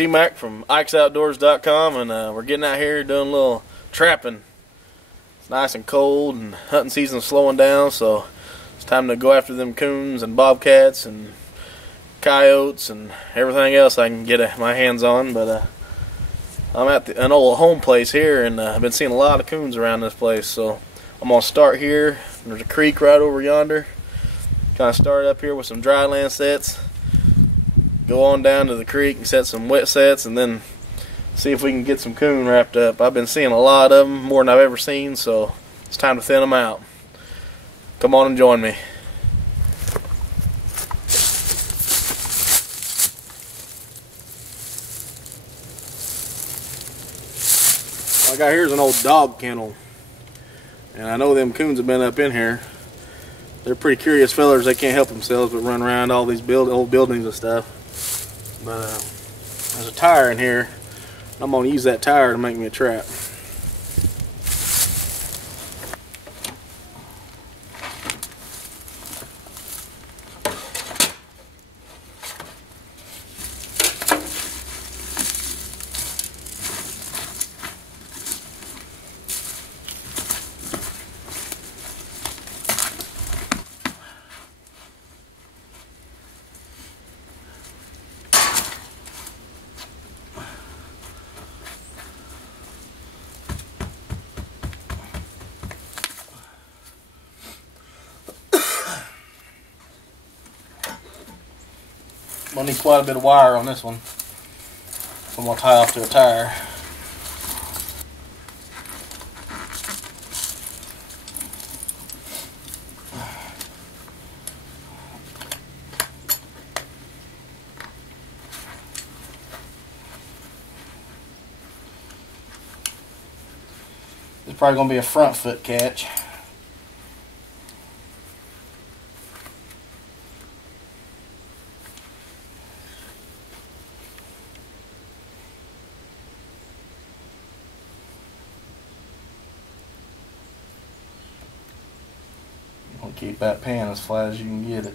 T-Mac from IkesOutdoors.com, and we're getting out here doing a little trapping. It's nice and cold, and hunting season's slowing down, so it's time to go after them coons and bobcats and coyotes and everything else I can get my hands on. But I'm at an old home place here, and I've been seeing a lot of coons around this place, so I'm going to start here. There's a creek right over yonder. Kind of start up here with some dry land sets, go on down to the creek and set some wet sets, and then see if we can get some coon wrapped up. I've been seeing a lot of them, more than I've ever seen, so it's time to thin them out. Come on and join me. What I got here is an old dog kennel, and I know them coons have been up in here. They're pretty curious fellers. They can't help themselves but run around all these old buildings and stuff. But there's a tire in here. I'm going to use that tire to make me a trap. I'm going to need quite a bit of wire on this one, so I'm going to tie off to a tire. It's probably going to be a front foot catch. Keep that pan as flat as you can get it.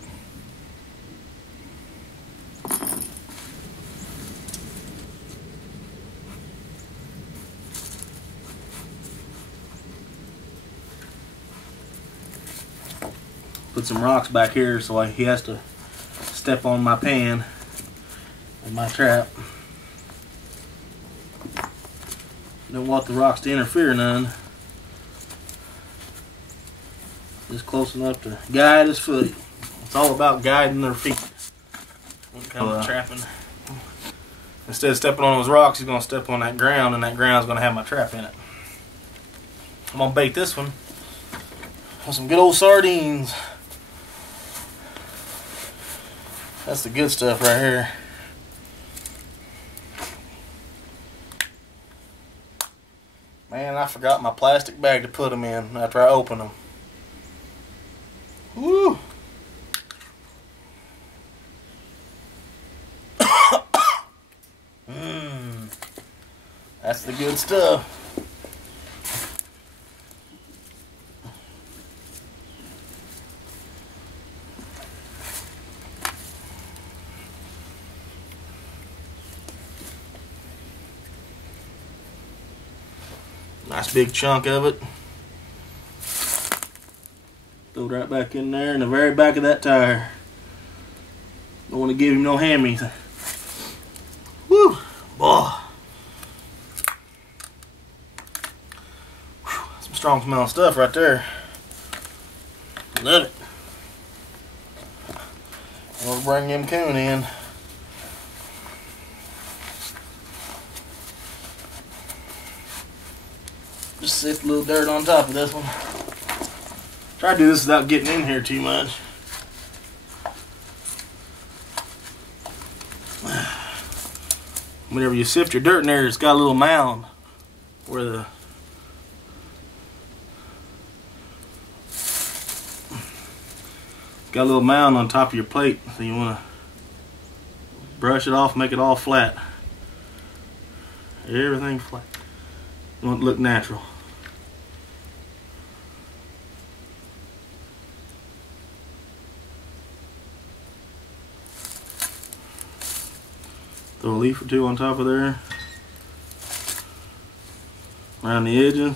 Put some rocks back here so he has to step on my pan and my trap. Don't want the rocks to interfere none. Just close enough to guide his foot. It's all about guiding their feet when it comes to trapping. Instead of stepping on those rocks, he's going to step on that ground, and that ground's going to have my trap in it. I'm going to bait this one with some good old sardines. That's the good stuff right here. Man, I forgot my plastic bag to put them in after I opened them. Woo! That's the good stuff. Nice big chunk of it. Throw it right back in there in the very back of that tire. Don't want to give him no hammies. Woo! Boy. Some strong smelling stuff right there. Love it. We'll bring him coon in. Just sift a little dirt on top of this one. Try to do this without getting in here too much. Whenever you sift your dirt in there, it's got a little mound where the got a little mound on top of your plate, so you want to brush it off, make it all flat. Everything flat. You want it to look natural. Throw a leaf or two on top of there. Around the edges.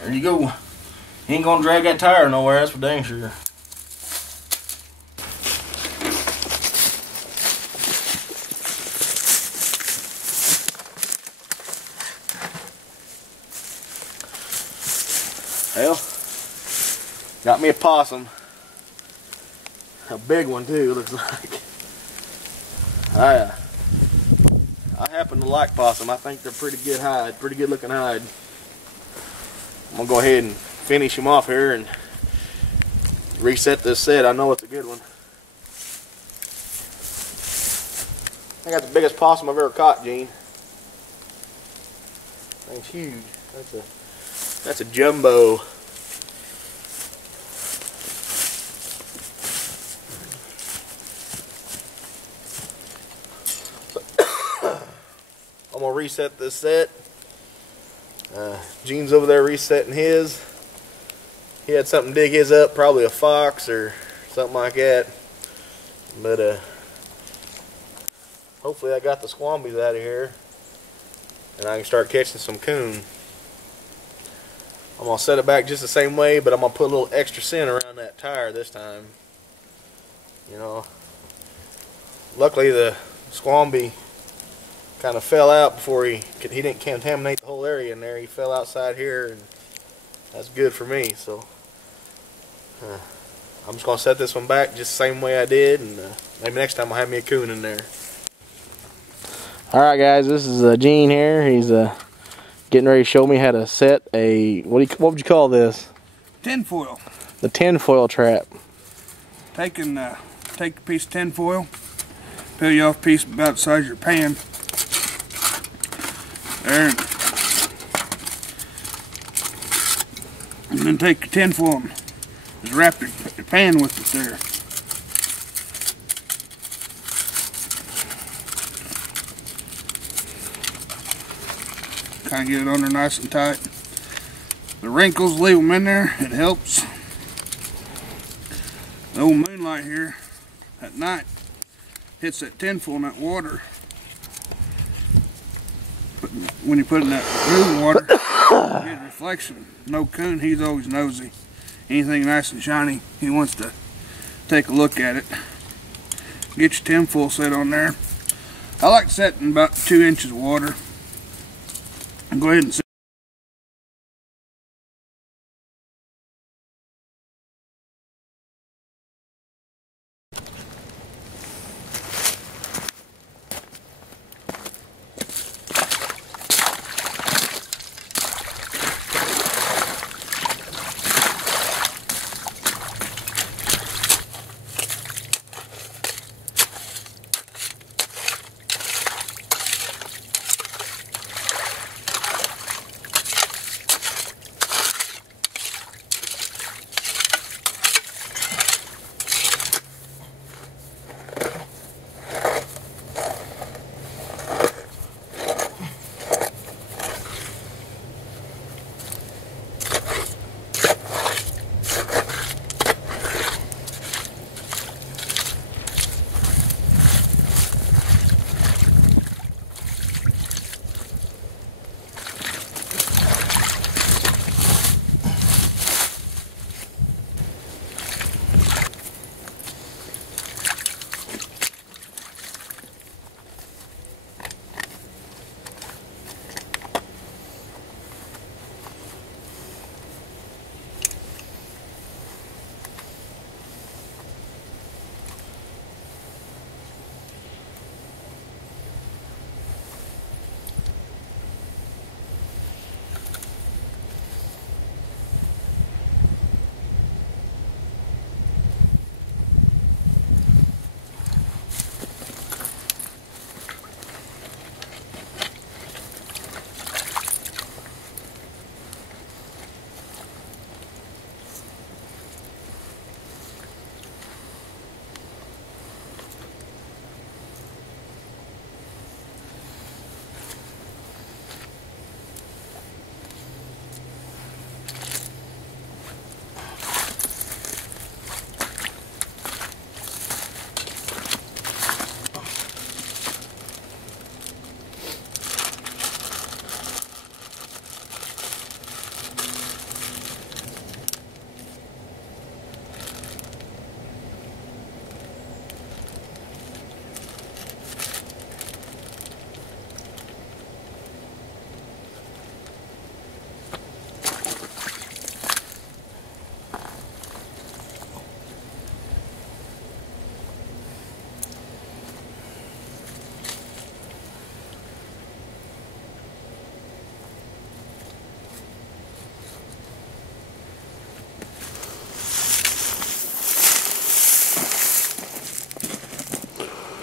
There you go. You ain't gonna drag that tire nowhere, that's for dang sure. Well, got me a possum. A big one too, looks like. I happen to like possum. I think they're pretty good hide, pretty good looking hide. I'm gonna go ahead and finish him off here and reset this set. I know it's a good one. I got the biggest possum I've ever caught, Gene. That's huge. That's a jumbo. I'm gonna reset this set. Gene's over there resetting his. He had something dig his up, probably a fox or something like that. But hopefully I got the squambies out of here and I can start catching some coon. I'm gonna set it back just the same way, but I'm gonna put a little extra scent around that tire this time. You know, luckily the squamby kind of fell out before he didn't contaminate the whole area in there. He fell outside here, and that's good for me. So I'm just gonna set this one back just the same way I did, and maybe next time I'll have me a coon in there. All right, guys, this is Gene here. He's getting ready to show me how to set a what would you call this? Tinfoil. The tinfoil trap. Take a piece of tinfoil, peel you off a piece about the size of your pan. There. And then take your tinfoil and just wrap your pan with it there. Kind of get it under nice and tight. The wrinkles, leave them in there. It helps. The old moonlight here at night hits that tinfoil in that water. But when you put it in that blue water, you get a reflection. No coon, he's always nosy. Anything nice and shiny, he wants to take a look at it. Get your tinfoil set on there. I like to set in about 2 inches of water. And go ahead and set.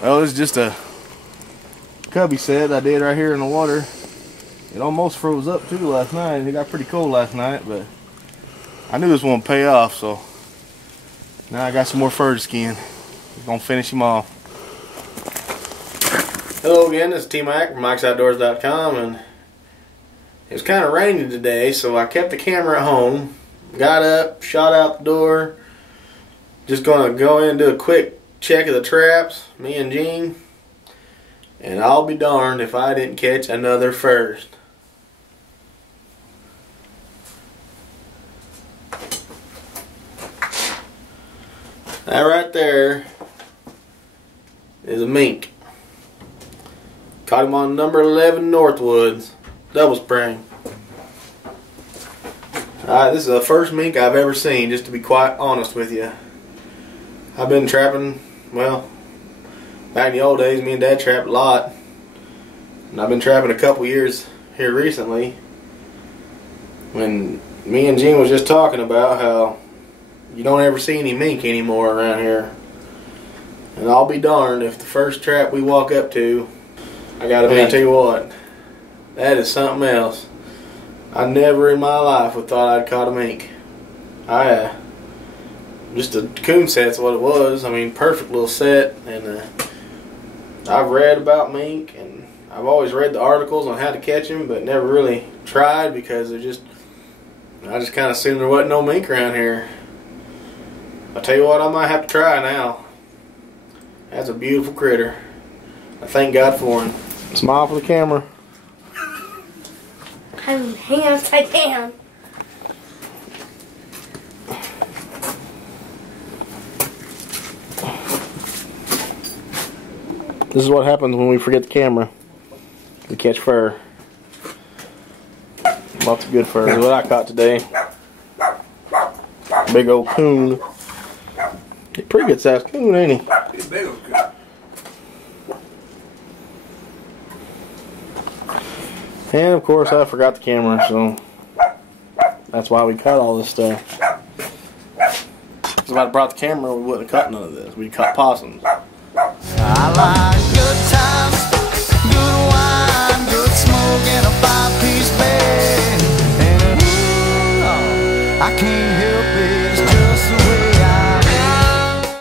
Well, it's just a cubby set I did right here in the water. It almost froze up too last night. It got pretty cold last night, but I knew this wouldn't pay off, so now I got some more fur to skin. I'm gonna finish him off. Hello again, this is T-Mac from Mike'sOutdoors.com, and it was kind of raining today, so I kept the camera at home. Got up, shot out the door. Just gonna go in and do a quick check of the traps, me and Gene, and I'll be darned if I didn't catch another first. That right there is a mink. Caught him on number 11 Northwoods, double spring. This is the first mink I've ever seen, just to be quite honest with you. I've been trapping, well, back in the old days, me and Dad trapped a lot. And I've been trapping a couple years here recently. When me and Gene was just talking about how you don't ever see any mink anymore around here. And I'll be darned if the first trap we walk up to, I gotta tell you what, that is something else. I never in my life would thought I'd caught a mink. Just a coon set's what it was. I mean, perfect little set. And I've read about mink, and I've always read the articles on how to catch them, but never really tried because I just kind of assumed there wasn't no mink around here. I'll tell you what, I might have to try now. That's a beautiful critter. I thank God for him. Smile for the camera. Hang on upside down. This is what happens when we forget the camera. We catch fur. Lots of good fur. This is what I caught today. Big old coon. Pretty good sized coon, ain't he? Big old coon. And of course I forgot the camera, so that's why we cut all this stuff. If I'd brought the camera, we wouldn't have cut none of this. We'd cut possums. I like good times, good wine, good smoke, and a 5-piece bed. And I can't help